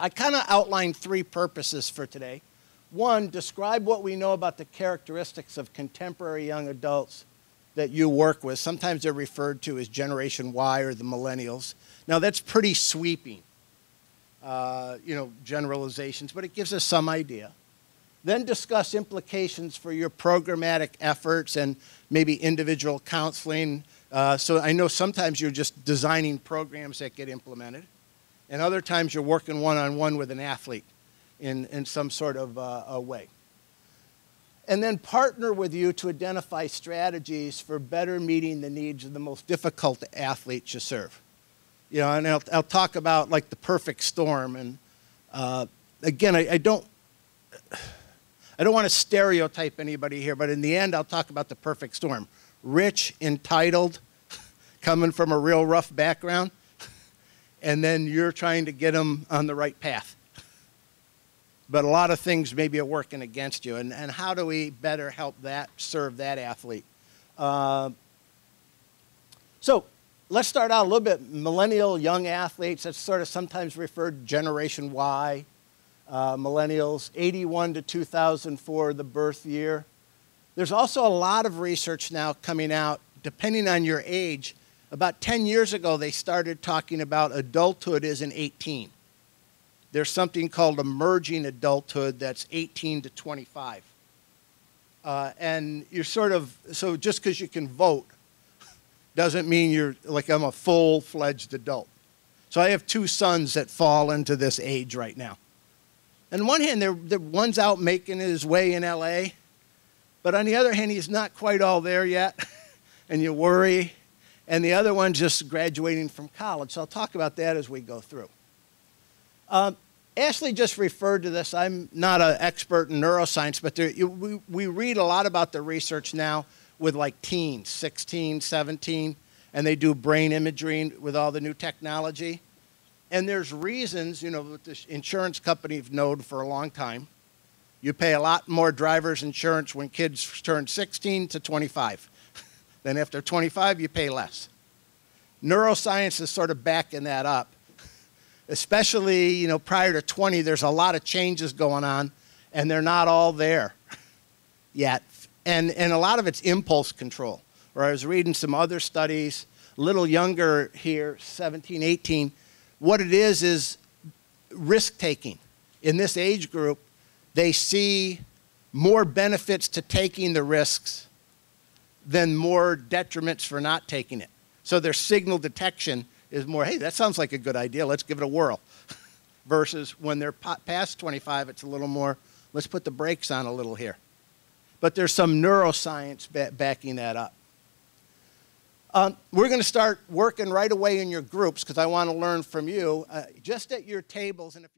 I kind of outlined three purposes for today. One, describe what we know about the characteristics of contemporary young adults that you work with. Sometimes they're referred to as Generation Y or the millennials. Now that's pretty sweeping, generalizations, but it gives us some idea. Then discuss implications for your programmatic efforts and maybe individual counseling. So I know sometimes you're just designing programs that get implemented, and other times you're working one-on-one with an athlete in some sort of a way. And then partner with you to identify strategies for better meeting the needs of the most difficult athletes you serve. You know, and I'll talk about like the perfect storm. And again, I don't want to stereotype anybody here, but in the end, I'll talk about the perfect storm. Rich, entitled, coming from a real rough background, and then you're trying to get them on the right path. But a lot of things maybe are working against you, and how do we better help serve that athlete? So let's start out a little bit. Millennial young athletes, that's sort of sometimes referred to Generation Y. Millennials, 81 to 2004, the birth year. There's also a lot of research now coming out, depending on your age. About 10 years ago, they started talking about adulthood as an 18. There's something called emerging adulthood that's 18 to 25. And you're so just because you can vote doesn't mean you're like, I'm a full-fledged adult. So I have two sons that fall into this age right now. On one hand, one's out making his way in LA, but on the other hand, he's not quite all there yet, and you worry. And the other one's just graduating from college. So I'll talk about that as we go through. Ashley just referred to this. I'm not an expert in neuroscience, but we read a lot about the research now with like teens, 16, 17, and they do brain imaging with all the new technology. And there's reasons, what the insurance companies have known for a long time. You pay a lot more driver's insurance when kids turn 16 to 25. Then after 25, you pay less. Neuroscience is sort of backing that up. Especially, prior to 20, there's a lot of changes going on, and they're not all there yet. And a lot of it's impulse control. Or I was reading some other studies, a little younger here, 17, 18. What it is risk-taking. In this age group, they see more benefits to taking the risks than more detriments for not taking it. So their signal detection is more, hey, that sounds like a good idea, let's give it a whirl. Versus when they're past 25, it's a little more, let's put the brakes on a little here. But there's some neuroscience backing that up. We're going to start working right away in your groups because I want to learn from you. Just at your tables, and if